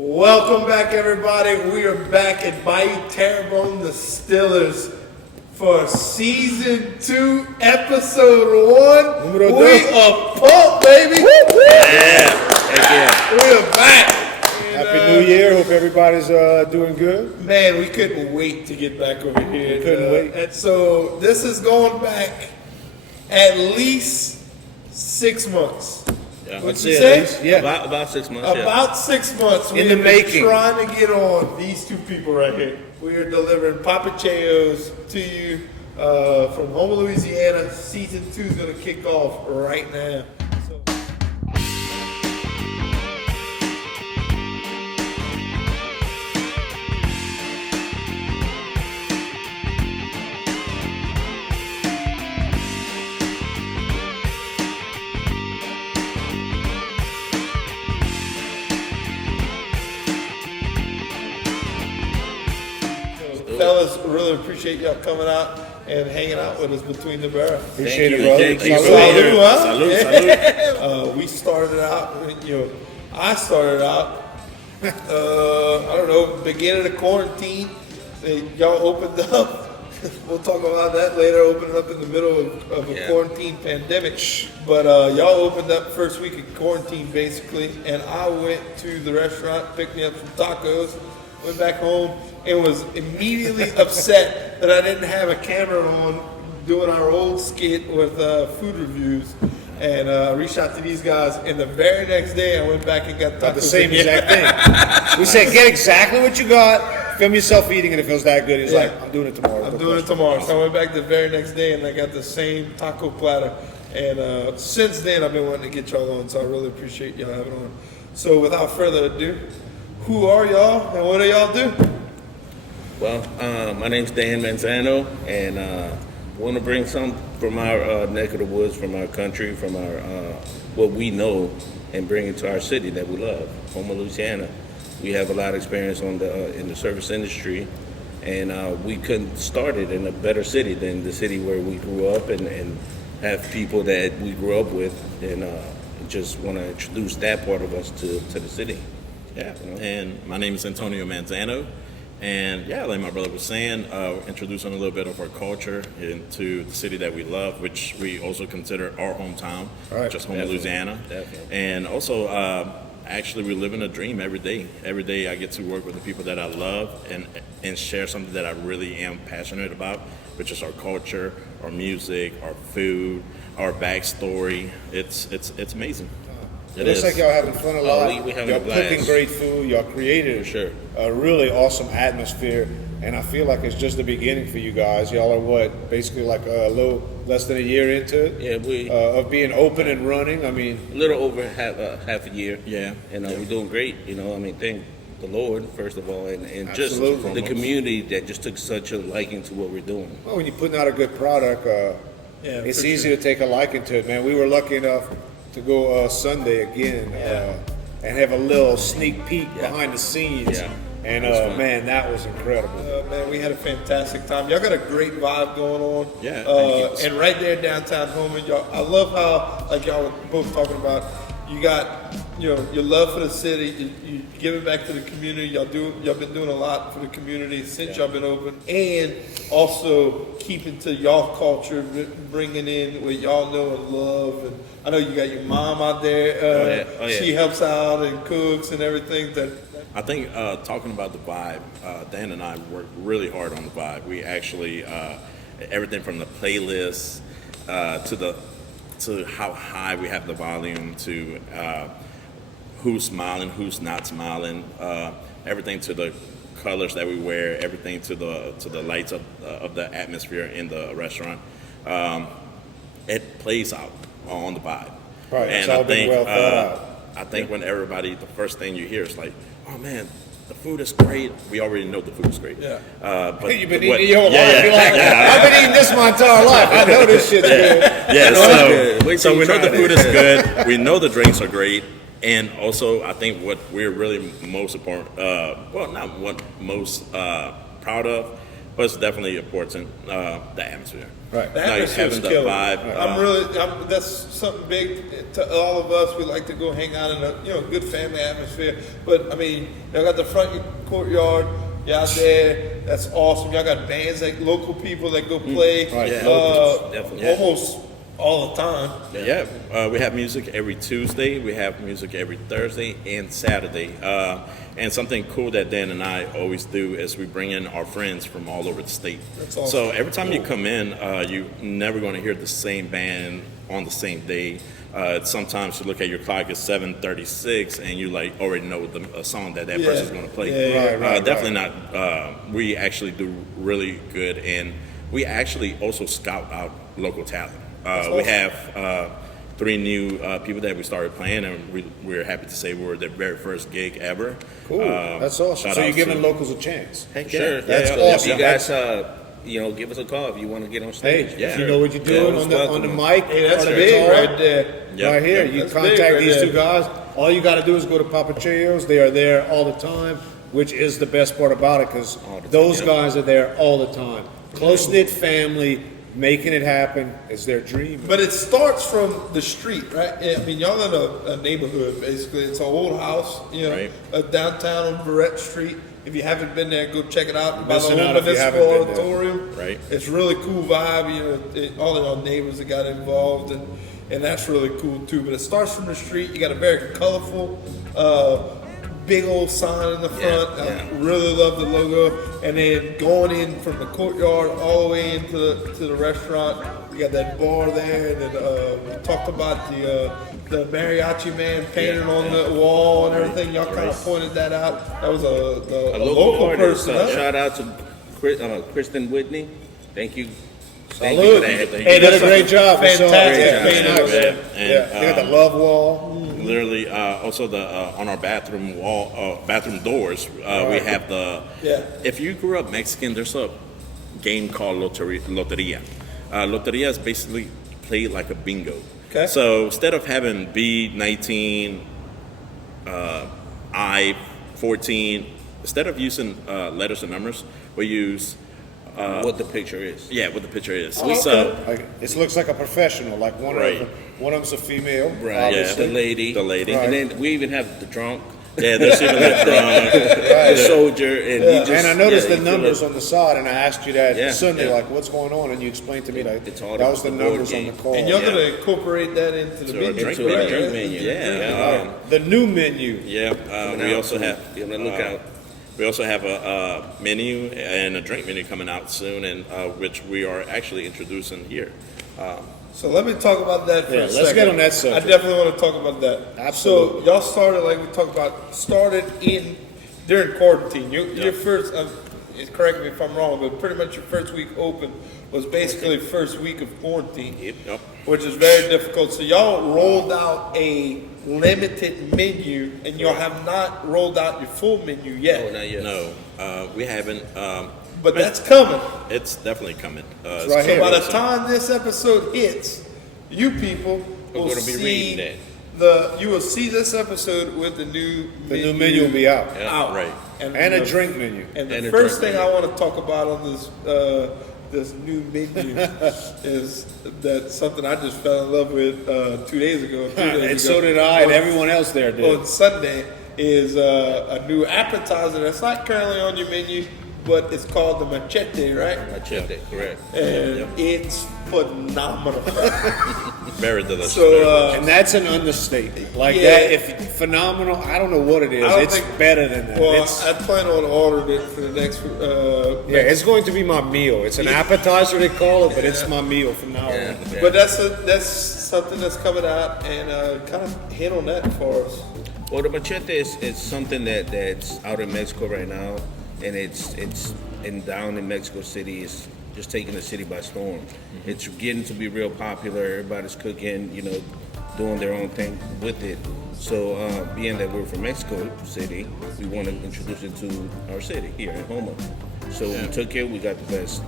Welcome back, everybody. We are back at Bayou Terrebonne Distillers for season 2, episode 1. Número We dos. are pumped, baby. Yeah, heck yeah. We are back. Happy New Year. Hope everybody's doing good. Man, we couldn't wait to get back over here. We couldn't wait. And so this is going back at least 6 months. Yeah, What'd I'd you say say? Yeah. about 6 months. About 6 months. In the We've been making. trying to get on these two people right here. We are delivering Papi Cheo's to you from Houma, Louisiana. Season 2 is going to kick off right now. So, fellas, really appreciate y'all coming out and hanging out with us between the barrels. Appreciate you. it, brother. Thank you. Salud. Salud, huh? Salud, salud. We started out, I started out, I don't know, beginning of quarantine. Y'all opened up. We'll talk about that later, opening up in the middle of a quarantine pandemic. But y'all opened up first week of quarantine, basically, and I went to the restaurant, picked me up some tacos, went back home, and was immediately upset that I didn't have a camera on doing our old skit with food reviews. And reached out to these guys, and the very next day I went back and got tacos. The same again. exact thing. We said, get exactly what you got. Film yourself eating it. It feels that good. He's Yeah. like, I'm doing it tomorrow. I'm doing it tomorrow. So I went back the very next day and I got the same taco platter. And since then I've been wanting to get y'all on, so I really appreciate y'all having on. So without further ado, who are y'all and what do y'all do? Well, my name's Dan Manzano, and want to bring some from our neck of the woods, from our country, from our what we know, and bring it to our city that we love, Houma, Louisiana. We have a lot of experience in the service industry, and we couldn't start it in a better city than the city where we grew up, and have people that we grew up with, and just want to introduce that part of us to the city. Yeah, and my name is Antonio Manzano, and yeah, like my brother was saying, introducing a little bit of our culture into the city that we love, which we also consider our hometown, Right. just Houma, Louisiana. Definitely. And also, actually, we're living a dream every day. Every day I get to work with the people that I love and share something that I really am passionate about, which is our culture, our music, our food, our backstory. It's amazing. It looks like y'all having fun a lot. we having y'all a blast. cooking great food. Y'all created For sure. a really awesome atmosphere. And I feel like it's just the beginning for you guys. Y'all are what? Basically like a little less than a year into it? Yeah, we Of being open and running. I mean, a little over half a year. Yeah. And we're doing great. Thank the Lord, first of all, and just Absolutely. the community that just took such a liking to what we're doing. well, when you're putting out a good product, it's for easy to take a liking to it, man. We were lucky enough to go Sunday again and have a little sneak peek behind the scenes. Yeah. And It was fun. man, that was incredible. Man, we had a fantastic time. Y'all got a great vibe going on. Yeah, thank you. And right there, downtown Houma, y'all. I love how, like y'all were both talking about, you got, your love for the city. You giving back to the community. Y'all been doing a lot for the community since y'all been open, and also keeping to y'all culture, bringing in what y'all know and love. And I know you got your mom out there. Oh, yeah. She helps out and cooks and everything. I think talking about the vibe, Dan and I worked really hard on the vibe. We actually everything from the playlist to how high we have the volume, to who's smiling, who's not smiling, everything to the colors that we wear, everything to the lights of the atmosphere in the restaurant. It plays out on the vibe. Right, it's And all I been think well thought out. I think when everybody, the first thing you hear is like, "Oh man, the food is great." We already know the food is great. Yeah. But You've been what- eating your whole yeah, life. yeah, You're like, yeah. I've been eating this my entire life. I know this shit's good. Yeah, good. Wait so till we you know try the it. food is good. We know the drinks are great, and also I think what we're really most important, not what most proud of, but it's definitely important, the atmosphere. Right. The Like atmosphere's having the killer. vibe. That's something big to all of us. We like to go hang out in a good family atmosphere. But I mean, y'all got the front courtyard. Y'all there. That's awesome. Y'all got bands, like local people that go play. Right. Yeah, locals, definitely. Almost all the time. Yeah, we have music every Tuesday. We have music every Thursday and Saturday. And something cool that Dan and I always do is we bring in our friends from all over the state. That's awesome. So every time you come in, you're never going to hear the same band on the same day. Sometimes you look at your clock, it's 7:36, and you like already know a song that person's going to play. Definitely not. We actually do really good, and we actually also scout out local talent. We have 3 new people that we started playing, and we're happy to say we're their very first gig ever. Cool. That's awesome. shout So you're out giving to- locals a chance. Heck Sure, yeah. That's Yeah, awesome. You guys, give us a call if you want to get on Hey, stage. if you know what you're doing Yeah, on the welcome. mic, Hey, that's on the big guitar, right there. Yeah. right here. You That's big contact right these there. 2 guys. All you got to do is go to Papi Cheo's. They are there all the time, which is the best part about it because those guys are there all the time. Close knit family, making it happen is their dream. But it starts from the street, right? I mean, y'all in a neighborhood, basically. It's an old house, Right. Downtown on Barrett Street. If you haven't been there, go check it out. By the Missing old out if you haven't municipal been there. auditorium. Right. It's really cool vibe, all of our neighbors that got involved, and that's really cool too. But it starts from the street. You got a very colorful, big old sign in the front. yeah. I really love the logo. And then going in from the courtyard all the way into the restaurant, you got that bar there. And then we talked about the mariachi man painted on the wall and everything. Y'all kind of pointed that out. That was a A local artist. person. Huh? Shout out to Kristen Whitney. Thank you. Thank Salute. you for that. Hey, did a great job. We saw it. Fantastic. Yeah, Great it's job. nice. Yeah, and, Yeah, they got the love wall. Literally, also the on our bathroom wall, bathroom doors, we have the. Yeah. If you grew up Mexican, there's a game called Loteria. Loteria is basically played like a bingo. Okay. So instead of having B19, I14, instead of using letters and numbers, we use What the picture is. what the picture is. Oh, So Like, it looks like a professional. Like one Right. of them's a female. Right. Obviously. The lady. The lady. And then we even have the drunk, yeah, there's even a drunk. the soldier, and he just. And I noticed yeah, the you feel numbers it. on the side, and I asked you that Yeah, Sunday, yeah. like, what's going on? And you explained to me, like, It's all that was the the board numbers on game. the card. And you're Yeah. going to incorporate that into the To our menu. drink Into menu. the drink menu. Yeah. The new menu. Yeah, Coming we out also soon. have. Be on the lookout. We also have a menu and a drink menu coming out soon, and which we are actually introducing here. So let me talk about that for Yeah, a let's second. get on that subject. I definitely want to talk about that. Absolutely. So y'all started, like we talked about, during quarantine. Your first, correct me if I'm wrong, but pretty much your first week open was basically first week of quarantine, Yep. which is very difficult. So y'all rolled out a limited menu, and y'all have not rolled out your full menu yet. Oh, not yet. No, we haven't. But that's coming. It's definitely coming. right So here. by the time this episode hits, you people will gonna be see reading you will see this episode with the new The new menu will be out. Yeah, out. right. And a the- drink menu. And the And a first drink thing menu. I want to talk about on this new menu is that something I just fell in love with 2 days ago. 3 days And ago. so did I, and everyone else there did. On Sunday is a new appetizer that's not currently on your menu, but it's called the machete, right? I checked it. Correct. And it's phenomenal. Very delicious. So, And that's an understatement. Like Yeah. that, if phenomenal, I don't know what it is. I don't It's think- better than that. well, It's, I plan on ordering it for the next. yeah, it's going to be my meal. It's an appetizer, they call it, but it's my meal from now Yeah. on. But that's something that's coming out, and kind of hit on that for us. Well, the machete is something that's out in Mexico right now, and it's down in Mexico City. It's just taking the city by storm. It's getting to be real popular. Everybody's cooking, doing their own thing with it. So, being that we're from Mexico City, we want to introduce it to our city here in Houma. So we took it. We got the best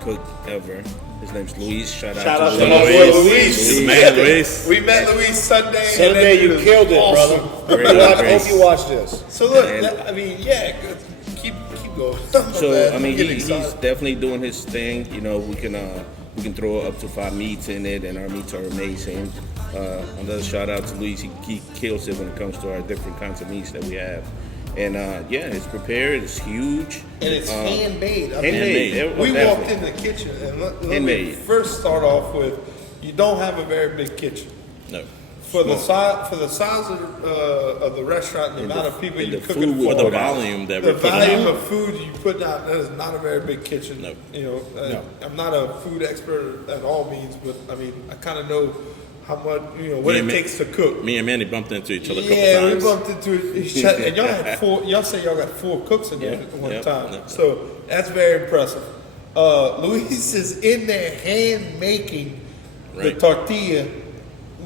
cook ever. His name's Luis. Shout Shout out out to to my boy Luis. Luis. The man, Luis. We met Luis Sunday. and Sunday, then he you was killed it, awesome. brother. Great, I great. hope you watch this. So look, And- I mean, yeah, keep going. So I mean, Get he's excited. definitely doing his thing. You know, we can throw up to 5 meats in it, and our meats are amazing. Another shout out to Luis. He kills it when it comes to our different kinds of meats that we have. And yeah, it's prepared. It's huge. And it's handmade. I handmade. we Definitely. walked in the kitchen, and let me Handmade. first start off with, you don't have a very big kitchen. No. For the size of the restaurant, and the amount of people and you the cooking food for, For the volume that the we're putting volume out. of food you put out, that is not a very big kitchen. No. You know, I'm not a food expert at all means, but I mean, I kind of know how much, what Me it and takes to cook. Me and Manny bumped into each other a couple Yeah, we times. bumped into each other, and y'all had y'all say y'all got 4 cooks in there Yeah, at one yeah, time. yeah. So that's very impressive. Luis is in there hand making the Right. tortilla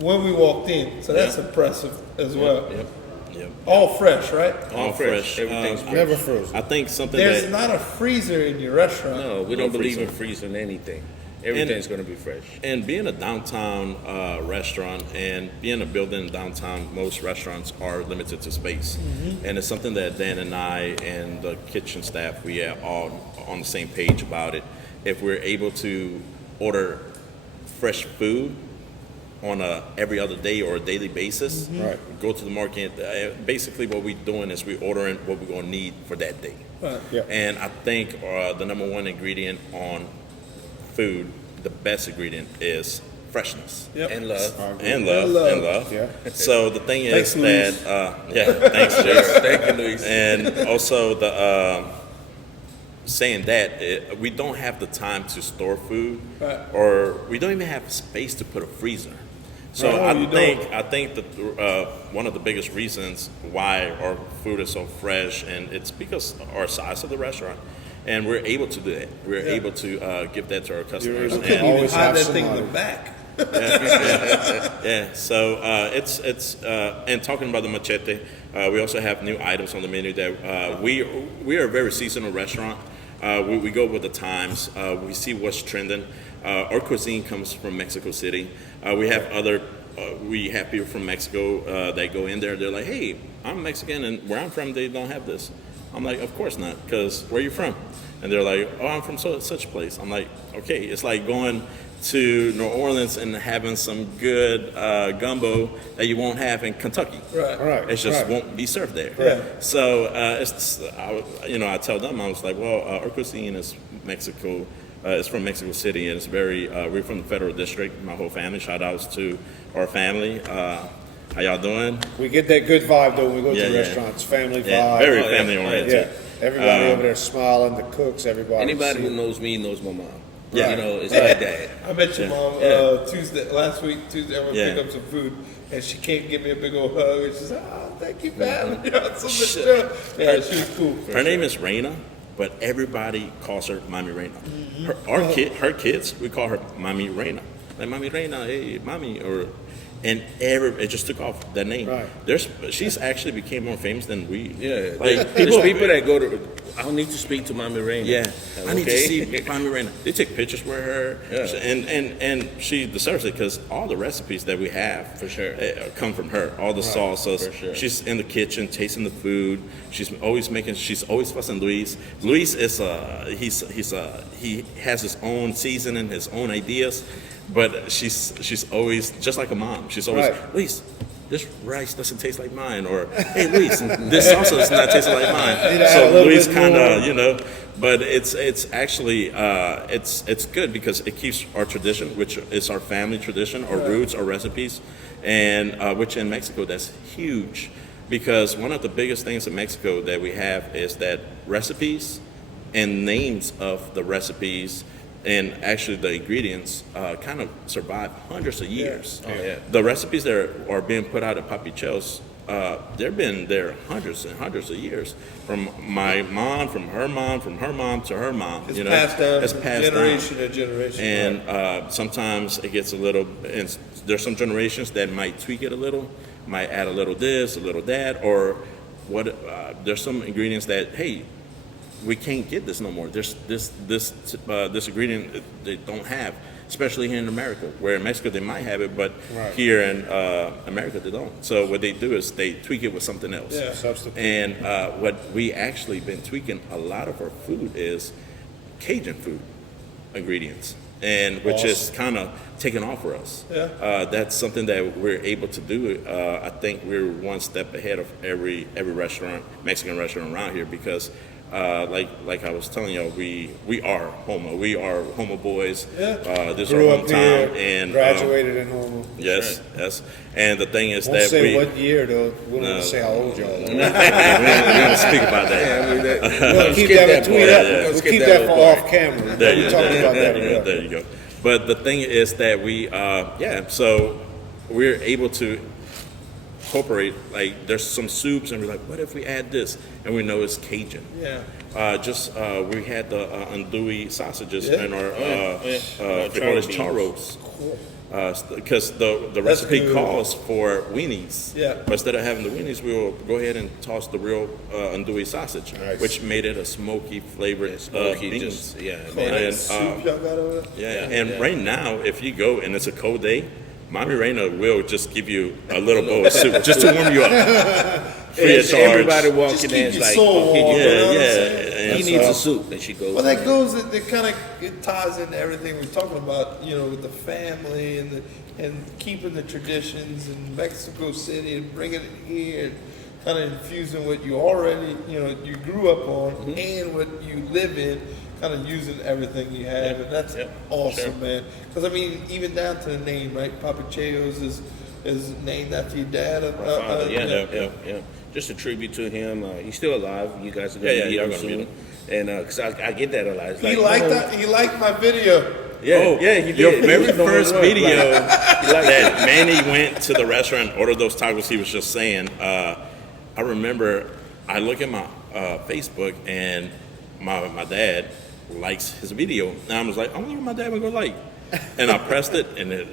when we walked in, so that's Yeah. impressive as well. Yep. Yep. All fresh, right? All fresh. Everything's fresh. Never frozen. I think something There's that not a freezer in your restaurant. No, we No don't believe in freezer. freezing anything. Everything's going to be fresh. And being a downtown restaurant and being a building in downtown, most restaurants are limited to space. And it's something that Dan and I and the kitchen staff, we are all on the same page about it. If we're able to order fresh food on a every other day or a daily basis, Right. go to the market. Basically, what we're doing is we're ordering what we're going to need for that day. Right. Yeah. And I think the number one ingredient on food, the best ingredient is freshness. Yep. And love. And love, And love. and love. Yeah. So the thing Thanks, is Luis. that, thanks, Jason. Thank you, Luis. And also saying that we don't have the time to store food, Right. or we don't even have space to put a freezer. So No, you I think that one of the biggest reasons why our food is so fresh, and it's because of our size of the restaurant, and we're able to do that. We're Yeah. able to give that to our customers. You You're- couldn't And- even Always hide have that thing in the somebody. back. Yeah, so it's and talking about the machete, we also have new items on the menu that we are a very seasonal restaurant. We go with the times. We see what's trending. Our cuisine comes from Mexico City. We have we have people from Mexico that go in there. They're like, "Hey, I'm Mexican, and where I'm from, they don't have this." I'm like, "Of course not, because where are you from?" And they're like, "Oh, I'm from such a place." I'm like, "Okay, it's like going to New Orleans and having some good gumbo that you won't have in Kentucky. Right. Right. It just right. won't be served there. Yeah. So I tell them, I was like, well, our cuisine is Mexico. It's from Mexico City, and it's very. We're from the Federal District. My whole family. Shout outs to our family. How y'all doing? We get that good vibe though when we go Yeah, to the yeah. restaurants. Family Yeah, vibe. very Oh, yeah. family oriented. Yeah. Everybody over there smiling. The cooks. Everybody. Anybody who See- knows me knows my mom. Yeah. You know, it's like that. I met your mom Yeah. last week, Tuesday. I went to Yeah. pick up some food, and she came and give me a big old hug, and she said, "Oh, thank you for having me on so much stuff." Yeah, she was cool. Her name is Reina, but everybody calls her Mommy Reina. Mm-hmm. Her kids, we call her Mommy Reina. Like Mommy Reina, hey, Mommy, and it just took off that name. Right. She's actually became more famous than we. Yeah, like there's people that go to. I don't need to speak to Mommy Rain. Yeah, I need to Okay. see Mommy Reina. They take pictures with her, Yeah. and she deserves it because all the recipes that we have For sure. come from her. All the sauces. For sure. She's in the kitchen tasting the food. She's always fussing Luis. Luis is he has his own seasoning, his own ideas, but she's always just like a mom. She's always Right. Luis, this rice doesn't taste like mine, or hey Luis, this salsa does not taste like mine. Need to add a So little Luis bit kind more. of but it's actually it's good because it keeps our tradition, which is our family tradition, our roots, our recipes, and which in Mexico that's huge, because one of the biggest things in Mexico that we have is that recipes and names of the recipes and actually the ingredients kind of survive hundreds of years. Oh, yeah. The recipes that are being put out at Papi Cheo's, they've been there hundreds and hundreds of years. From my mom, from her mom to her mom. It's passed down It's from passed generation down. to generation. And sometimes it gets a little, and there's some generations that might tweak it a little, might add a little this, a little that, or what. There's some ingredients that, hey, we can't get this no more. There's this ingredient they don't have. especially here in America, where in Mexico they might have it, but Right. here in America they don't. So what they do is they tweak it with something else. Yeah. Substitute. And what we actually been tweaking a lot of our food is Cajun food ingredients, and which is kind of taken off for us. Yeah. That's something that we're able to do. I think we're one step ahead of every restaurant, Mexican restaurant around here, because like I was telling y'all, we are Houma. We are Houma boys. Yeah. This is Grew our up hometown, here, and graduated in Houma. yes, yes. And the thing is Won't that say we what year though. We don't want to say how old y'all are. we don't speak about that. We'll keep that between part. us. Yeah. We'll keep that for off camera. There We'll you talk go. about that. Yeah. There you go. But the thing is that we, so we're able to incorporate, like, there's some soups, and we're like, what if we add this? And we know it's Cajun. Yeah. We had the andouille sausages Yeah. in our, they call Charro it beans. charros. Because the recipe good. calls for weenies. Yeah. But instead of having the weenies, we will go ahead and toss the real andouille sausage, Nice. which made it a smoky flavored Smoky, beans. just yeah, Oh, man. that And, soup y'all got over there? Yeah, Yeah, and yeah. right now, if you go and it's a cold day, Mommy Reina will just give you a little bowl of soup just to warm you up. Free of It's charge. everybody Just walking keep in, it's your like, soul okay, warm. you You know Yeah, what I'm yeah. saying? he And needs so- a soup, and she goes. Well, that goes. It kind of it ties into everything we're talking about. You know, with the family and keeping the traditions in Mexico City and bringing it here, and kind of infusing what you already you grew up on and what you live in. Kind of using everything you have, and that's awesome, Sure. man. Because I mean, even down to the name, right? Papi Cheo's is named after your dad. Father, yeah. Just a tribute to him. He's still alive. You guys are gonna Yeah, meet y'all him gonna meet soon. And because I get that a lot. It's He like, liked oh, that. He liked my video. Yeah, yeah, he did. Your He very was the first one. video He liked that Manny went to the restaurant and ordered those tacos, he was just saying, I remember I look at my Facebook and my dad likes his video. And I was like, I wonder what my dad would go like. And I pressed it, and it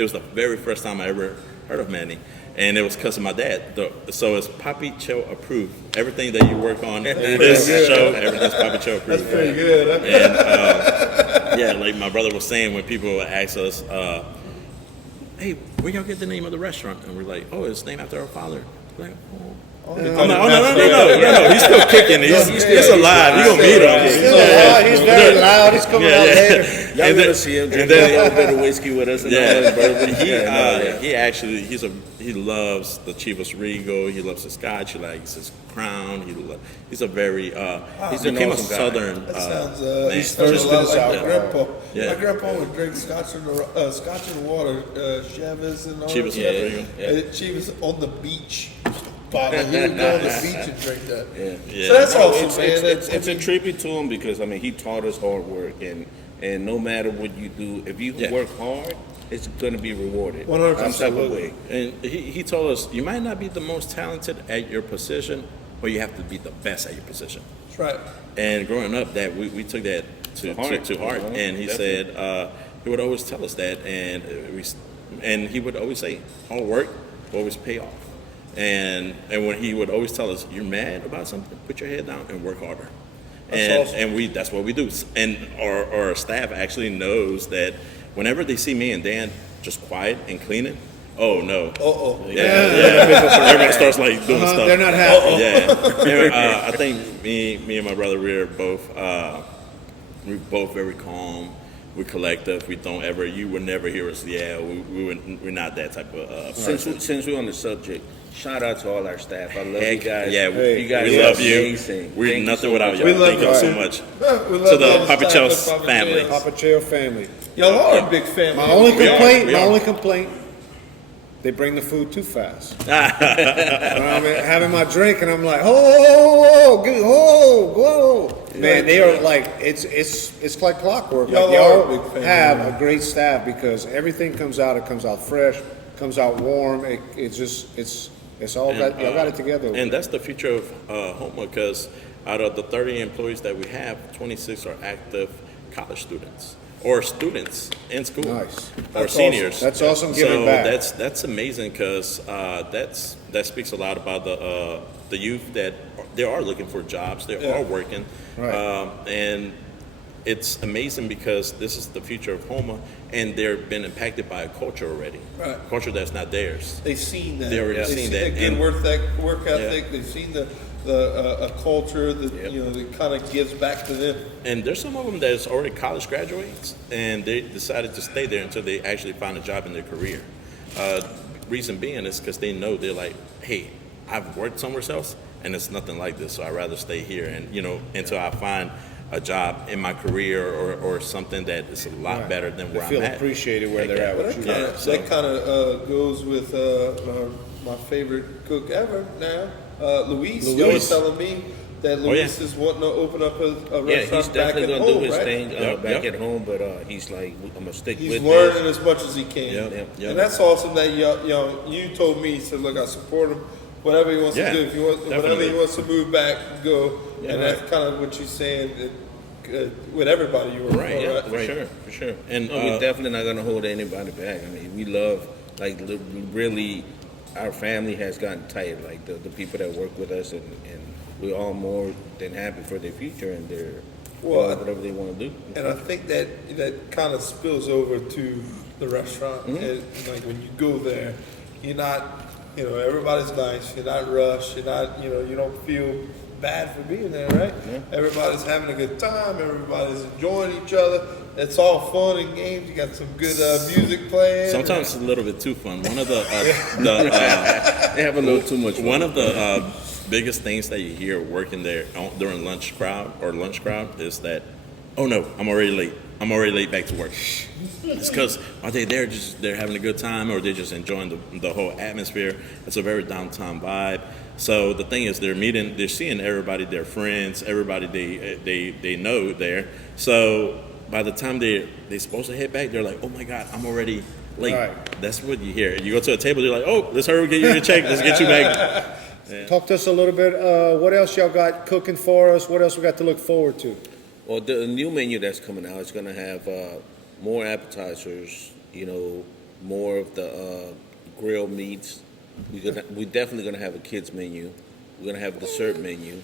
was the very first time I ever heard of Manny. And it was because of my dad. So it's Papi Cheo approved. Everything that you work on this show, everything's Papi Cheo approved. That's pretty good. Huh? And yeah, like my brother was saying, when people would ask us, hey, where y'all get the name of the restaurant? And we're like, oh, it's named after our father. We're like, oh. I'm like, oh, no, he's still kicking. He's alive. You're going to meet him. He's still alive. He's very loud. He's coming out later. Y'all And gonna then- see him and drink then- a little bit of whiskey with us and all that bourbon. He actually he loves the Chivas Regal. He loves his Scotch. He likes his Crown. He's a very He's he an became awesome a guy. southern That sounds man. he's a thirsty lot as like my alcohol. grandpa. Yeah. My grandpa would drink scotch and water, Chivas and all Chivas, that yeah, stuff. yeah. And Chivas on the beach. Bottle. He would go on the beach and drink that. Yeah. So that's No, awesome, it's, man. it's a tribute to him because I mean he taught us hard work and no matter what you do, if you work hard, it's gonna be rewarded. 100%. Some type of way. And he told us, you might not be the most talented at your position, but you have to be the best at your position. That's right. And growing up, that we took that to heart. And he said he would always tell us that, and he would always say, hard work will always pay off. And when he would always tell us, you're mad about something, put your head down and work harder. And that's what we do. And our staff actually knows that whenever they see me and Dan just quiet and cleaning, oh no. Yeah. Everybody starts like doing stuff. They're not happy. Yeah. I think me and my brother, we're both very calm. We're collective. We don't ever. You would never hear us. Yeah, we're not that type of person. Since we're on the subject, shout out to all our staff. I love you guys. Yeah, you guys we are love you. amazing. We're Thank you nothing so without much. y'all. We love Thank you you. so much. We love To the all Papi staff Cheo's at Papi family. Cheo's. Papa Cheo family. Y'all are a big family. My only We are. complaint, they bring the food too fast. I'm having my drink and I'm like, whoa. Man, they are like, it's like clockwork. Y'all Like, are a big y'all family, have man. a great staff because everything comes out fresh, comes out warm. It's all got, y'all got it together. And that's the future of Houma, because out of the 30 employees that we have, 26 are active college students or students in school, Nice. or That's seniors. awesome. That's awesome giving so back. That's amazing because that speaks a lot about the youth that they are looking for jobs, they are working, Right. and it's amazing because this is the future of Houma, and they've been impacted by a culture already, Right. culture that's not theirs. They've seen that. They already They've seen seen that. the good And- work ethic. They've seen the a culture that that kind of gives back to them. And there's some of them that's already college graduates, and they decided to stay there until they actually find a job in their career. Reason being is because they know they're like, hey, I've worked somewhere else, and it's nothing like this, so I'd rather stay here. And until I find a job in my career or something that is a lot better than They where feel I'm at. appreciated where they're at. But With that you. kind of goes with my favorite cook ever now, Luis. You always telling me that Luis is wanting to open up a Yeah, restaurant he's back definitely at gonna do home, his right? thing Yep, back yep. at home, but he's like, I'm gonna stick He's with learning this. as much as he can. Yep, yep. And that's awesome that you told me. He said, look, I support him. Whatever he wants Yeah, to do, if he wants, whenever definitely. he wants to move back, go. Yeah, and right. that's kind of what you're saying with everybody you were Right, yeah, right? for sure. And No, we're definitely not gonna hold anybody back. I mean, we love, like, really, our family has gotten tight. Like the people that work with us, and we're all more than happy for their future, and they're Well, doing whatever they want to do. And I think that kind of spills over to the restaurant. And like when you go there, you're not, everybody's nice. You're not rushed. You're not, you don't feel bad for being there, right? Yeah. Everybody's having a good time. Everybody's enjoying each other. It's all fun and games. You got some good music playing. sometimes it's a little bit too fun. One of the They have a little too much fun. one of the biggest things that you hear working there during lunch crowd is that, oh no, I'm already late. I'm already late back to work. It's because are they there they're having a good time, or they're just enjoying the whole atmosphere. It's a very downtown vibe. So the thing is, they're seeing everybody, their friends, everybody they know there. So by the time they're supposed to head back, they're like, oh my God, I'm already late. Right. That's what you hear. You go to a table, you're like, oh, let's hurry, get you your check. Let's get you back. Talk to us a little bit. What else y'all got cooking for us? What else we got to look forward to? Well, the new menu that's coming out is going to have more appetizers, more of the grilled meats. We're definitely going to have a kids menu. We're going to have a dessert menu.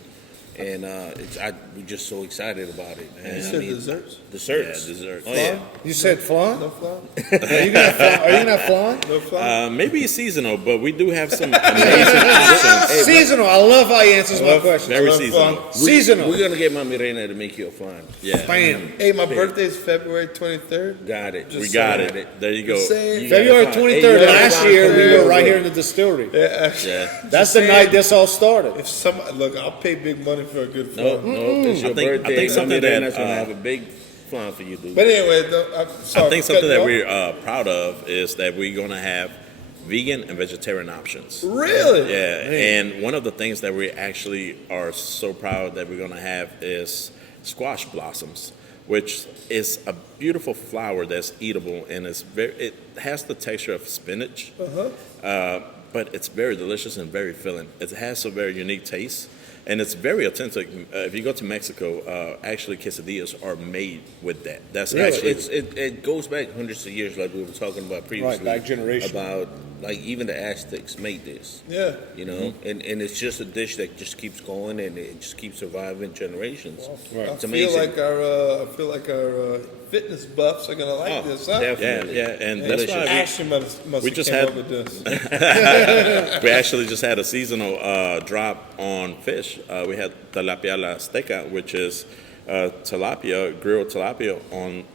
And we're just so excited about it, man. You said desserts? Desserts. Yeah, desserts. Oh, yeah. You said flan? No flan? Are you gonna have flan? No flan? Maybe it's seasonal, but we do have some amazing options. Seasonal. I love how he answers my question. Very love seasonal. flan. Seasonal. We're going to get Mami Reina to make you a flan. Yeah. Bam. Hey, my birthday is February 23rd. Got it. Just We got it. There you go. saying. You February gotta find- 23rd Hey, you gotta last find year, we food. were right here in the distillery. Yeah. Yeah. That's the saying. night this all started. If somebody look, I'll pay big money for a good No, flan. it's your I think birthday. something Mami that, Reina's going to have a big flan for you, dude. But anyway, I'm sorry. I think something that cut we're proud of is that we're going to have vegan and vegetarian options. you off. Really? Yeah, and one of the things that we actually are so proud that we're going to have is squash blossoms, which is a beautiful flower that's eatable, and it has the texture of spinach, but it's very delicious and very filling. It has a very unique taste, and it's very authentic. If you go to Mexico, actually quesadillas are made with that. That's actually It goes back hundreds of years, like we were talking about previously. Right, back generation. About, like, even the Aztecs made this. Yeah. And it's just a dish that just keeps going, and it just keeps surviving generations. Right. It's I amazing. feel like our fitness buffs are gonna like this, huh? definitely. yeah, and that's Delicious. why Ashley must we have just came had- up with this. we actually just had a seasonal drop on fish. We had tilapia la azteca, which is tilapia, grilled tilapia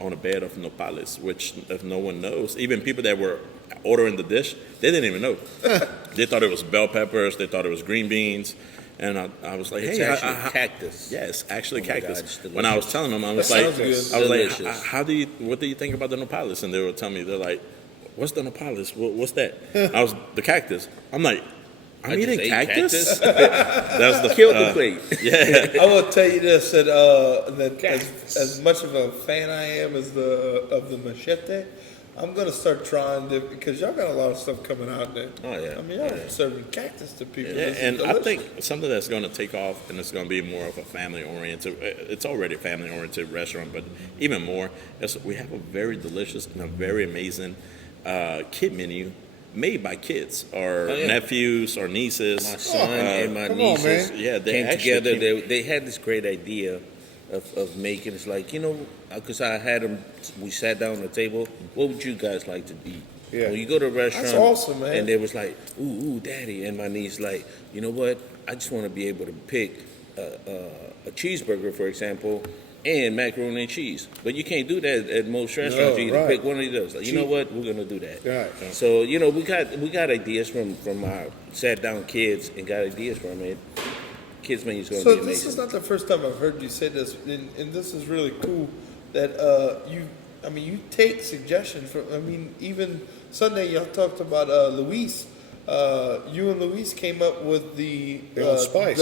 on a bed of nopales, which if no one knows, even people that were ordering the dish, they didn't even know. They thought it was bell peppers, they thought it was green beans. And I was like, It's hey, actually cactus. yeah, it's actually Oh my God, cactus. it's When I was telling them, I was That like, sounds good. I was Delicious. like, what do you think about the nopales? And they were telling me, they're like, what's the nopales? What's that? I was the cactus. I'm like, I'm I just eating ate cactus. cactus? That's the Kill the plate. Yeah, I will tell you this: that as much of a fan I am of the machete, I'm gonna start trying to, because y'all got a lot of stuff coming out there. Oh, yeah. I mean, y'all serving cactus to people. yeah, This is and I delicious. think something that's going to take off, and it's going to be more of a family-oriented. It's already a family-oriented restaurant, but even more, is we have a very delicious and a very amazing kid menu made by kids, or Oh, yeah. nephews, or nieces. My son and my Come on, nieces man. Yeah, they came actually together. They had this great idea of making. It's like, because I had them, we sat down at the table. What would you guys like to eat? Yeah. When you go to a restaurant, That's awesome, man. and they was like, ooh, daddy, and my niece like, you know what? I just want to be able to pick a cheeseburger, for example, and macaroni and cheese. But you can't do that at most restaurants. You can pick one of those. Like, you know what? We're gonna do that. Right. So we got ideas from our sat down kids and got ideas from it. Kids menu is gonna be So amazing. this is not the first time I've heard you say this, and this is really cool that you take suggestions from. I mean, even Sunday y'all talked about Luis. You and Luis came up with Your own spice.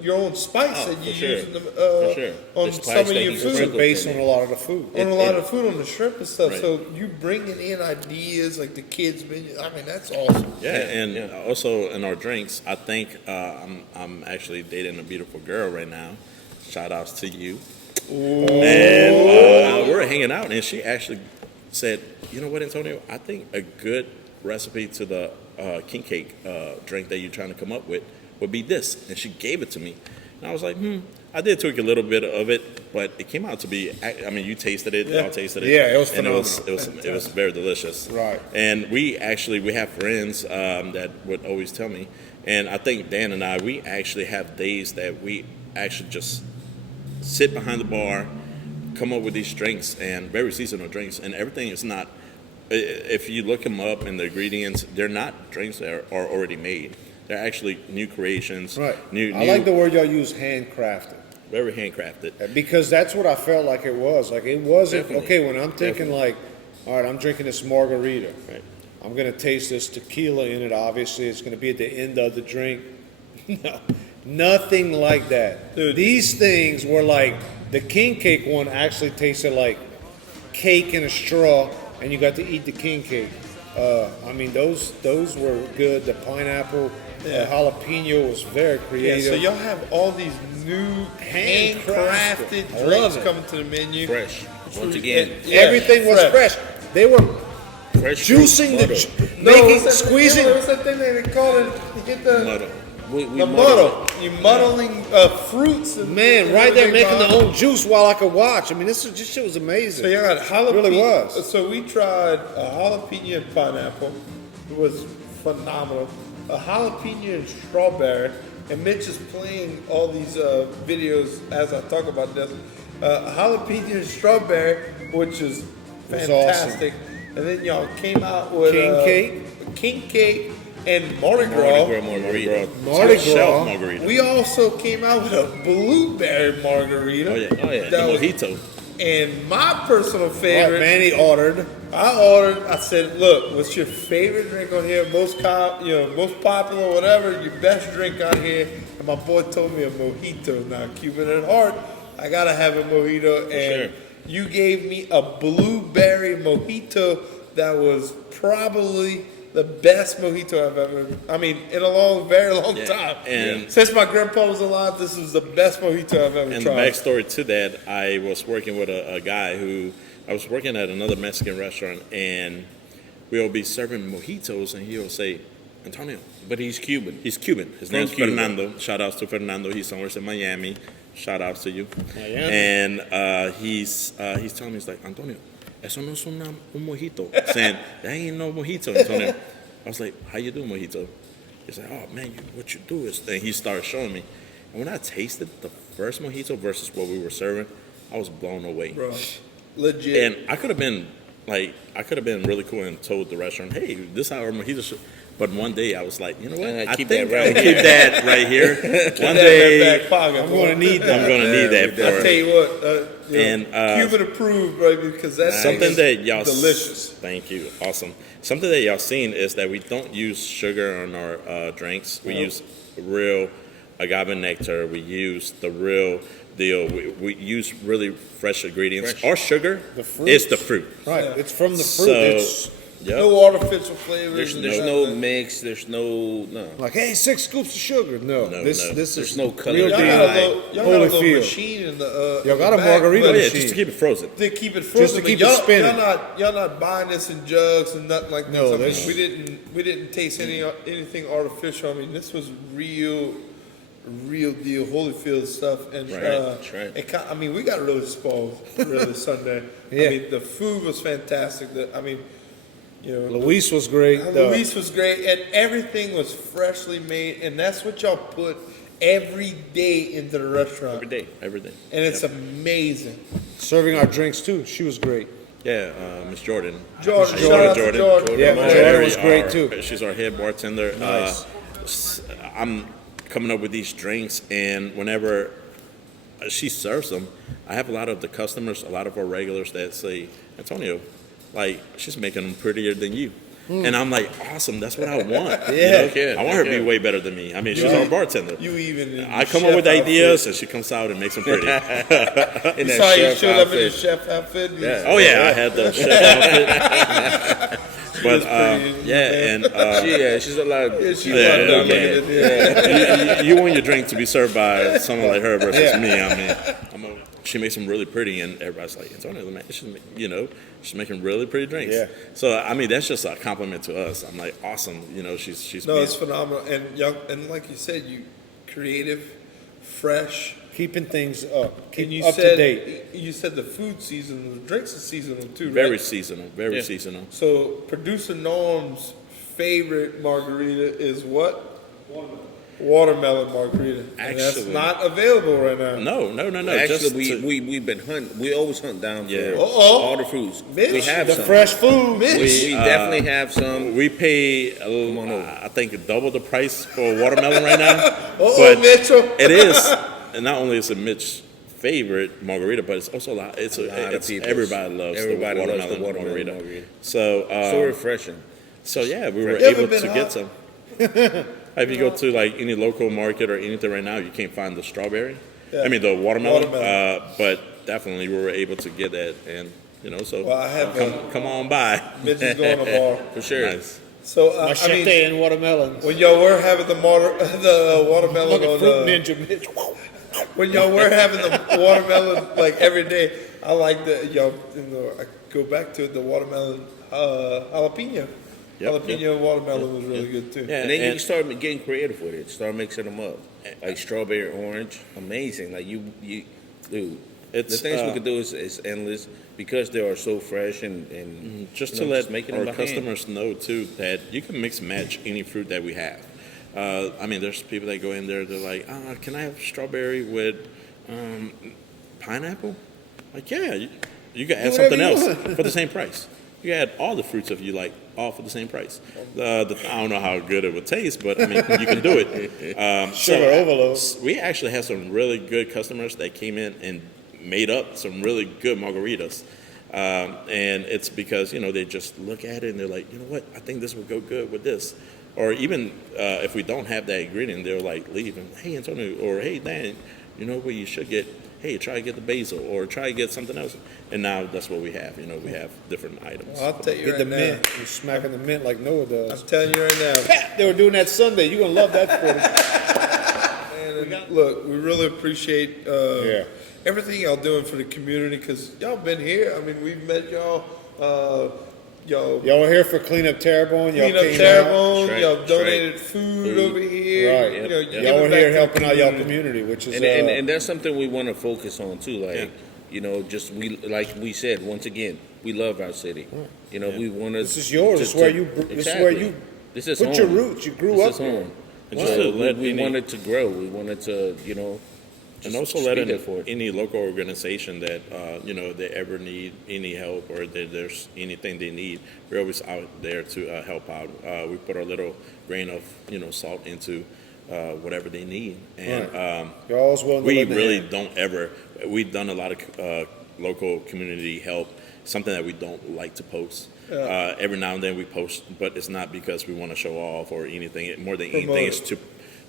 your own spice that you for use sure. in For sure. on The spice some of that your he food. sprinkled Based in on it. a lot of the food. On a lot of food, on the shrimp and stuff. Right. So you bringing in ideas like the kids menu. I mean, that's awesome. Yeah, and also in our drinks, I think I'm actually dating a beautiful girl right now. Shout outs to you. And we're hanging out, and she actually said, "You know what, Antonio? I think a good recipe to the king cake drink that you're trying to come up with would be this." And she gave it to me, and I was like, I did tweak a little bit of it, but it came out to be. I mean, you tasted it, y'all tasted it. Yeah, it was and phenomenal. it was very delicious. Right. And we have friends that would always tell me, and I think Dan and I, we actually have days that we actually just sit behind the bar, come up with these drinks, and very seasonal drinks, and everything is not. If you look them up and the ingredients, they're not drinks that are already made. They're actually new creations. Right. New, I like the word y'all use, handcrafted. very handcrafted. Because that's what I felt like it was. Like it wasn't Definitely. okay when I'm thinking like, all right, I'm drinking this margarita. Right. I'm gonna taste this tequila in it. Obviously, it's gonna be at the end of the drink. No, nothing like that. Dude. These things were like the king cake one actually tasted like cake in a straw, and you got to eat the king cake. I mean, those were good. The pineapple, jalapeno was very Yeah, creative. so y'all have all these new handcrafted I love drinks it. coming to the menu. Fresh. Once again, Everything was fresh. They were fresh juicing fruit, the, muddle. making, squeezing. What's that thing they call it? You get the Muddle. We the muddle muddle. it. You muddling fruits. And Man, right there making everything their own juice while I could watch. I mean, this shit was amazing. So you got jalapeno. It really was. So we tried a jalapeno and pineapple. It was phenomenal. A jalapeno and strawberry. And Mitch is playing all these videos as I talk about this. A jalapeno and strawberry, which is was fantastic. And then y'all came out with king cake and Mardi Gras. Margarita. Mardi Shelf Gras. margarita. We also came out with a blueberry margarita. Oh yeah. The That was- mojito. And my personal Right, favorite, Manny ordered. I said, look, what's your favorite drink on here? Most popular, whatever, your best drink on here. And my boy told me a mojito. Now, Cuban at heart, I gotta have a mojito. And sure. you gave me a blueberry mojito that was probably the best mojito I've ever, in a very long time. and- since my grandpa was alive, this was the best mojito I've ever And the tried. backstory to that, I was working with a guy who, I was working at another Mexican restaurant, and we'll be serving mojitos, and he'll say, Antonio, But he's Cuban. he's Cuban. His From name's Cuba. Fernando. Shout outs to Fernando. He's somewhere in Miami. Shout outs to you. Miami. And he's telling me, he's like, Antonio, eso no es un mojito. Saying, that ain't no mojito, Antonio. I was like, how you do mojito? He's like, oh man, what you do is, and he started showing me. And when I tasted the first mojito versus what we were serving, I was blown away. Bro, legit. And I could have been really cool and told the restaurant, hey, this is how our mojito should. But one day I was like, you know what? And I I keep think that right I'll keep that right here. One That day back pocket, I'm boy. going to need that. I'm gonna need that I for tell you what, And, Cuban approved, right? Because that's something that y'all delicious. Thank you, awesome. Something that y'all seen is that we don't use sugar on our drinks. We use real agave nectar. We use the real deal. We use really fresh ingredients. Fresh. Our sugar The fruit. is the fruit. Right, Yeah. it's from the fruit. So, It's yep. No artificial flavors. There's and no nothing. mix. There's no. like, hey, 6 scoops of sugar. No, No, this no. this There's is no color. real Y'all deal. got a little, y'all got a little Holyfield. machine in the. Y'all in got the a back, margarita Oh but yeah, machine. just to keep it frozen. They keep it frozen. Just to but keep it y'all, spinning. Y'all not buying this in jugs and nothing like No, this. this- We didn't taste anything artificial. I mean, this was real real deal Holyfield stuff, and That's right. I mean, we got really spoiled really Sunday. Yeah. I mean, the food was fantastic. Luis was great. Luis was great, and everything was freshly made, and that's what y'all put every day into the restaurant. Every day. And it's amazing. Serving our drinks too. She was great. Yeah, Miss Jordan. Jordan, Shout shout out out to to Jordan. Yeah, Jordan Jordan was great, our- too. She's our head bartender. Nice. I'm coming up with these drinks, and whenever she serves them, I have a lot of the customers, a lot of our regulars that say, Antonio, like, she's making them prettier than you. And I'm like, awesome, that's what I want. Yeah. I want her to be way better than me. I mean, she's our bartender. You even. I come up with ideas, and she comes out and makes them pretty. You saw you showed up in the chef outfit. Yeah. Oh yeah, I had the chef outfit. But She's a lot. She's Yeah, like, yeah, look at it. you want your drink to be served by someone like her versus me. I mean, she makes them really pretty, and everybody's like, Antonio, man, she's making really pretty drinks. Yeah. So I mean, that's just a compliment to us. I'm like, awesome. She's No, being- it's phenomenal, and young, and like you said, you creative, fresh. Keeping things up. And you Up said to date. you said the food seasonal, the drinks are seasonal too, right? very seasonal, very seasonal. So producer Norm's favorite margarita is what? Watermelon margarita. And that's Actually- not available right now. No. Actually, just we've been hunting. We always hunt down for Yeah. all the fruits. Mitch, we have The some. fresh food. Mitch. We definitely have some. we pay, on over. I think, double the price for watermelon right now. Oh, Mitchell. It is, and not only is it Mitch's favorite margarita, but it's also a lot. It's people's. everybody loves Everybody the loves watermelon, the watermelon margarita. margarita. So, So refreshing. so yeah, we were You ever able been to out? get some. If you go to like any local market or anything right now, you can't find the strawberry. Yeah. I mean the watermelon. Watermelon. But definitely we were able to get that, and so Well, I have come on by. Mitch is going to bar. For sure. Nice. So I Machete mean, and watermelon. when y'all were having the watermelon Look at on fruit the, ninja, bitch. when y'all were having the watermelon like every day, I like the I go back to it, the watermelon jalapeno. Yep, Jalapeno watermelon was really good too. Yeah, And then you and- can start getting creative with it. Start mixing them up, like strawberry, orange. Amazing. Like you, dude. It's, the things we uh, could do is endless because they are so fresh and Just you to know, let making our them by hand. customers know too that you can mix match any fruit that we have. I mean, there's people that go in there. They're like, "Can I have strawberry with pineapple?" Like, yeah, you can add something else for the same price. You can add all the fruits if you like, all for the same price. I don't know how good it would taste, but I mean, you can do it. Sugar overload. We actually had some really good customers that came in and made up some really good margaritas. And it's because, they just look at it and they're like, you know what, I think this would go good with this. Or even if we don't have that ingredient, they're like, leave and, hey, Antonio, or hey, Dan, you know what you should get? Hey, try to get the basil, or try to get something else. And now that's what we have. We have different items. I'll tell you Get right the now. mint. You're smacking the mint like Noah I'm does. telling you right now. Pat, they were doing that Sunday. You're going to love that footage. And look, we really appreciate Yeah. everything y'all doing for the community because y'all been here. I mean, we've met y'all. Y'all Y'all were here for Clean Up Terrebonne. Y'all clean up came Terrebonne. That's right, Y'all that's donated food over here. Right. You Y'all giving were back here to the helping out y'all community. community, which is and that's something we want to focus on too. Like just we like we said once again, we love our city. We want to. This is yours. This is where you. This is where you This is put home. your roots. You grew This up is here. home. And just to let we any- wanted to grow. We wanted to, And just also speak letting it for it. any local organization that they ever need any help or that there's anything they need, we're always out there to help out. We put our little grain of salt into whatever they need, and You're always willing to we lend a really hand. don't ever. We've done a lot of local community help, something that we don't like to post. Every now and then we post, but it's not because we want to show off or anything. More than anything, it's to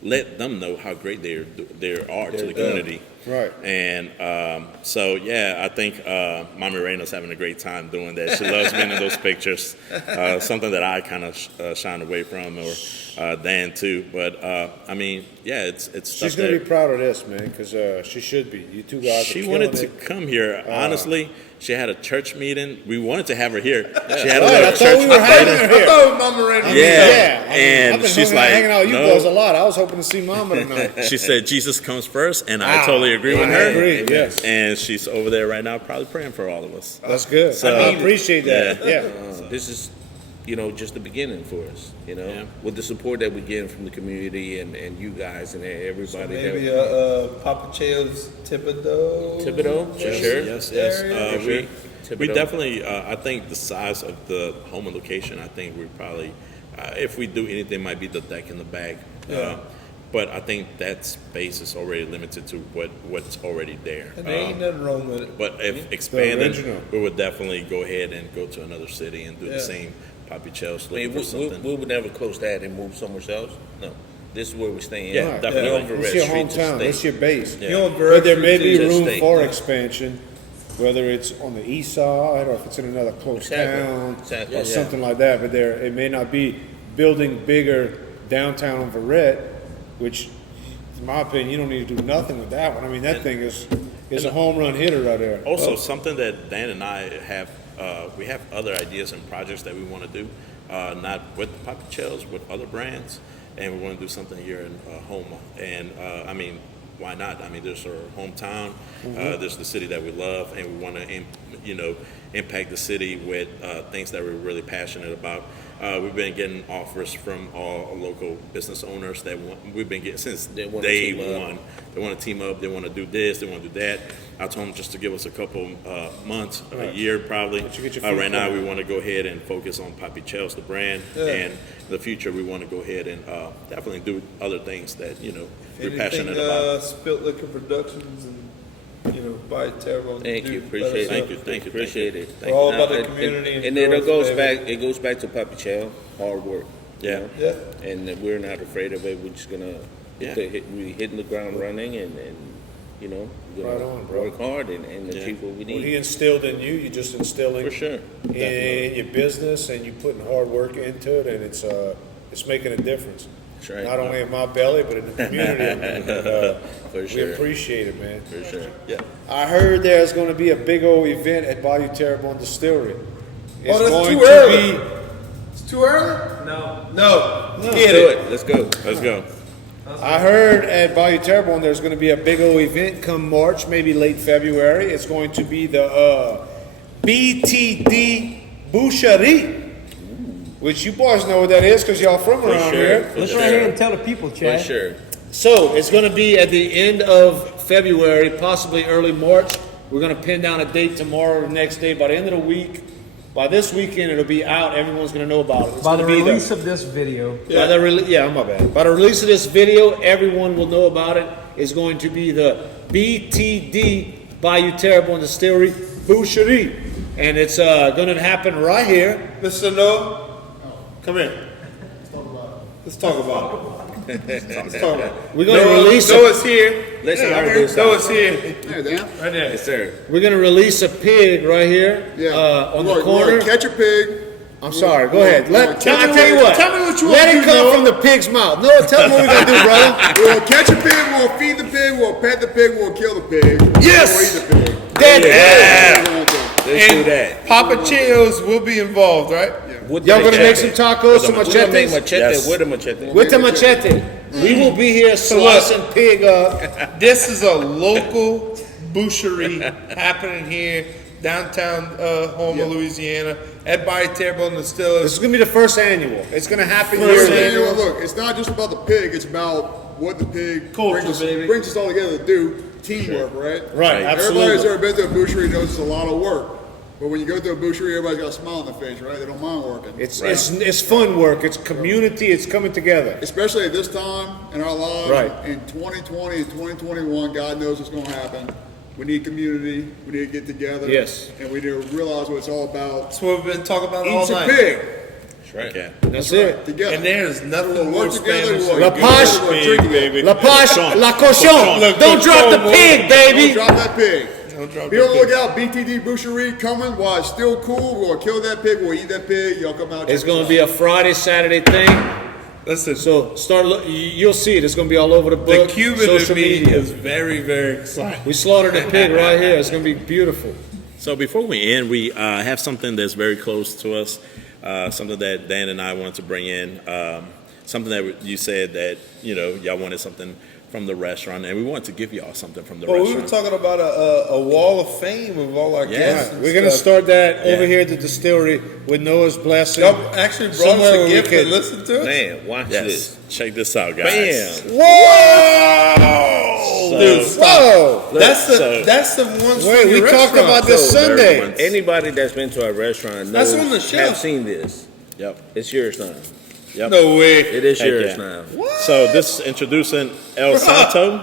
let them know how great they are to the community. Right. And so, yeah, I think Mami Reina's having a great time doing that. She loves being in those pictures, something that I kind of shine away from, or Dan too. But, I mean, yeah, it's stuff She's going to that be proud of this, man, because she should be. You two guys she are wanted killing to it. come here. Honestly, she had a church meeting. We wanted to have her here. She had a Right, little I thought church we were having her I here. thought Mama Randy. Yeah. Yeah, I've been she's like, hanging out with you no. boys a lot. I was hoping to see Mama tonight. She said Jesus comes first, and I totally agree with I her. agree, yes. And she's over there right now, probably praying for all of us. That's good. So- I appreciate that. Yeah. This is, just the beginning for us. Yeah. With the support that we get from the community and you guys and everybody. Maybe Papi Cheo's Thibodeau. Thibodeau, for sure. Yes. Sure. We Thibodeau. definitely, I think the size of the home and location, I think we probably, if we do anything, might be the deck in the back. Yeah. But I think that space is already limited to what's already there. And there ain't nothing wrong with it. But if expanded, original. we would definitely go ahead and go to another city and do Yeah. the same Papi Cheo's I looking mean, for something. we would never close that and move somewhere else. No, this is where we're staying. Yeah, Right. definitely. We're on the It's red your street to hometown. stay. It's your base. Yeah. You know, But there may be Just room stay. for Yeah. expansion, whether it's on the east side or if it's in another close Exactly. town Exactly. or Yeah. something like that. But it may not be building bigger downtown on Verret, which, in my opinion, you don't need to do nothing with that one. I mean, that thing is a home run hitter right there. Also, something that Dan and I have, we have other ideas and projects that we want to do, not with Papi Cheo's, with other brands, and we want to do something here in Houma. And I mean, why not? I mean, there's our hometown, there's the city that we love, and we want to, impact the city with things that we're really passionate about. We've been getting offers from all local business owners that we've been getting since They wanna day team up. one. They want to team up. They want to do this. They want to do that. I told them just to give us a couple months, a year probably. Let you get your feet Right now, wet. we want to go ahead and focus on Papi Cheo's, the brand, Yeah. and in the future, we want to go ahead and definitely do other things that we're Anything, passionate about. Spilt Liquor Productions and, buy terrible. Thank you, appreciate it. Thank you. Appreciate it. We're all Now, about the community and and it growth, goes baby. back. It goes back to Papi Cheo, hard work. you Yeah. know? Yeah. And we're not afraid of it. We're just gonna Yeah. we hitting the ground running, and we're Right gonna on, bro. work hard and Yeah. achieve what we What he need. instilled in you, you just instilling For sure. in your business, and you putting hard work into it, and it's making a difference. That's right. Not only in my belly, but in the community. And, For we sure. appreciate it, man. For sure. Yeah. I heard there's going to be a big old event at Bayou Terrebonne Distillery. It's that's going too to early. be. It's too early? No. Let's Get do it. it. Let's go. Let's go. I heard at Bayou Terrebonne there's going to be a big old event come March, maybe late February. It's going to be the BTD Boucherie, which you boys know what that is because y'all from around sure. here. For Let's sure. right here and tell the people, For Chad. sure. So it's going to be at the end of February, possibly early March. We're going to pin down a date tomorrow or the next day. By the end of the week, by this weekend, it'll be out. Everyone's going to know about it. It's By the gonna be release of this video, By the my bad. By the release of this video, everyone will know about it. It's going to be the BTD Bayou Terrebonne Distillery Boucherie, and it's going to happen right here. Mr. No, Come here. let's talk about it. Let's talk about it. We're going to release. Noah's here. Let's introduce Noah's here. Hey, Dan. Right there. Yes, sir. We're going to release a pig right here Yeah. on We're the gonna corner. catch a pig. I'm sorry. Go ahead. Tell Tell me me what. tell me what you Let wanna it do, come Noah. from the pig's mouth. No, tell me what we're gonna do, brother. We'll catch a pig, we'll feed the pig, we'll pet the pig, we'll kill the pig. Yes! We'll eat the pig. That That's what we're gonna do. Let's do And that. Papi Cheo's will be involved, right? With Y'all the gonna make some machete. tacos, some We're gonna make machetes? machete Yes. with a machete. With the machete. We will be here slicing pig up. This is a local boucherie happening here, downtown Houma, Louisiana, at Bayou Terrebonne This Distillers. is gonna be the first annual. It's gonna happen First yearly. annual. You know, look, it's not just about the pig, it's about what the pig Culture, baby. brings us all together to do. Teamwork, right? Right, Everybody absolutely. who's ever been to a boucherie knows it's a lot of work. But when you go to a boucherie, everybody's got a smile on their face, right? They don't mind working. It's fun work. It's community. It's coming together. Especially at this time in our lives, Right. in 2020 and 2021, God knows what's going to happen. We need community. We need to get together. Yes. And we need to realize what it's all about. That's what we've been talking about all Eat some night. pig That's right. Okay. That's it. together. And there's nothing We'll more work together. Spanish. We'll La get Poche, together, we'll drink together. La Poche, La Cochon. Don't drop the pig, Don't baby. drop that pig. Don't drop Be on that the pig. lookout. BTD Boucherie coming while it's still cool. We're going to kill that pig. We'll eat that pig. Y'all come out. It's check gonna us be out. a Friday, Saturday thing. Listen, So you'll see it. It's gonna be all over the the book, Cuban social in me media. is very, very excited. We slaughtered a pig right here. It's gonna be beautiful. So before we end, we have something that's very close to us, something that Dan and I wanted to bring in. something that you said that y'all wanted something from the restaurant, and we want to give y'all something from the Well, we restaurant. were talking about a wall of fame of all our guests. and We're gonna stuff. start that over here at the distillery with Noah's blessing. Y'all actually brought Somewhere us where a we gift can- to listen to. Man, watch Yes, this. check this out, guys. Bam. Whoa! Dude, Whoa! That's the ones. Wait, from we your talked restaurant. about this So, Sunday. everyone's- Anybody that's been to our restaurant That's knows, on the shelf. have seen this. Yep. It's yours now. Yep. No way. It is Heck yours yeah. now. So this is introducing El Santo,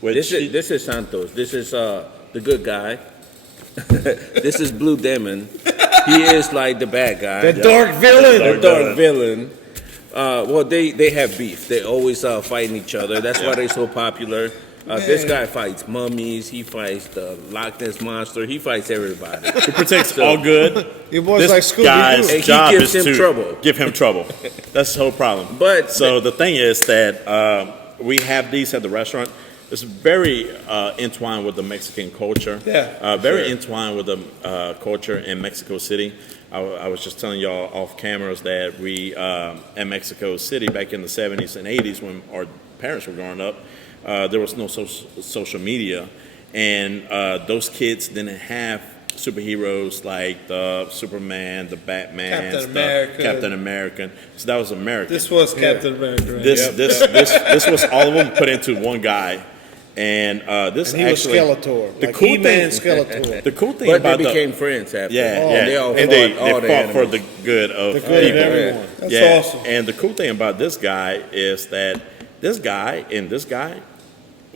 which This is Santos. This is the good guy. This is Blue Demon. He is like the bad guy. The dark villain. The dark villain. Well, they have beef. They always fighting each other. That's why they're so popular. This guy fights mummies. He fights the Loch Ness monster. He fights everybody. he protects all good. Your boy's This like Scooby-Doo. guy's And he job gives is him to trouble. give him trouble. That's the whole problem. But- so the thing is that we have these at the restaurant. It's very entwined with the Mexican culture. Yeah, very entwined with the culture in Mexico City. I was just telling y'all off cameras that we in Mexico City back in the 70s and 80s when our parents were growing up, there was no social media, and those kids didn't have superheroes like the Superman, the Batman, Captain American. So that was American. This was Captain America. Right? This was all of them put into one guy, and this And he was actually Skeletor. The Like cool He-Man thing, Skeletor. the cool thing But about they became friends after. and They all and fought all they the fought for animals. the good of The good of people. everyone. That's awesome. And the cool thing about this guy is that this guy,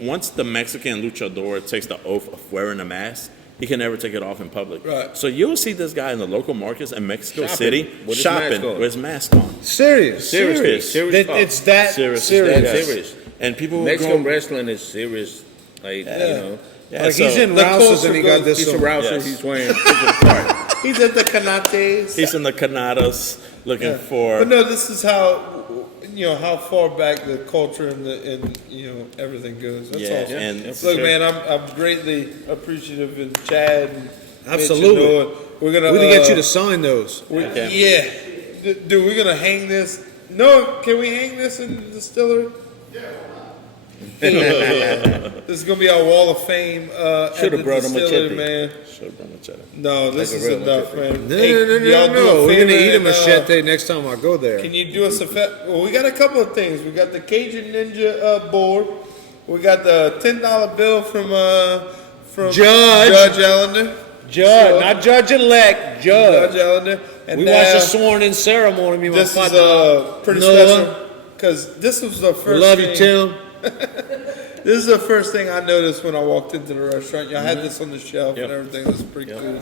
once the Mexican luchador takes the oath of wearing a mask, he can never take it off in public. Right. So you'll see this guy in the local markets in Mexico Shopping City with his shopping mask on. with his mask on. Serious. Serious talk. It's that Serious. serious. That's serious. And people will Mexican go, wrestling is serious. Like, you know. yeah, Like so he's in the Rouse's culture and he got goes- this He's a on. rouser. Yes. He's wearing part. He's at the Canates. he's in the Canadas looking for. But no, this is how far back the culture and everything goes. That's Yeah, awesome. and Look, sure. man, I'm greatly appreciative of Chad. And Absolutely. Mitch and Noah. We're gonna We can get you to sign those. Yeah, dude, we're gonna hang this. No, can we hang this in the distillery? This is gonna be our wall of fame at Should've the brought him a distillery, chitty. man. Should bring the cheddar. No, this Like a is real enough, machete. man. No, Hey, no, y'all do no. We're gonna favor eat a and, machete next time I go there. Can you do us a well, we got a couple of things. We got the Cajun Ninja board. We got the $10 bill from Judge. Ellender. Judge, not judge-elect, Judge judge. Ellender. And We now, watched the sworn-in ceremony. Me and my this is partner. pretty Noah. special because this was the We first. love you, thing- Tim. This is the first thing I noticed when I walked into the restaurant. Y'all had this on the shelf and everything. This is pretty cool.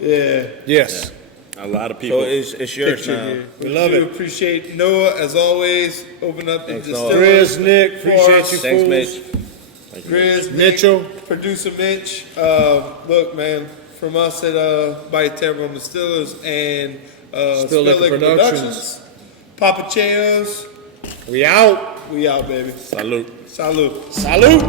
Yeah. Yes. A lot of people. So it's yours Picture now. here. We love do it. appreciate Noah as always. Open up the Thanks, Noah. distillery. Chris, Nick, for appreciate us. you Thanks, fools. Mitch. Chris, Nick, Mitchell. producer Mitch. Look, man, from us at By Terrible Distillers and Still Liquor Productions. Papi Cheo's. We out. We out, baby. Salute. Salute. Salute.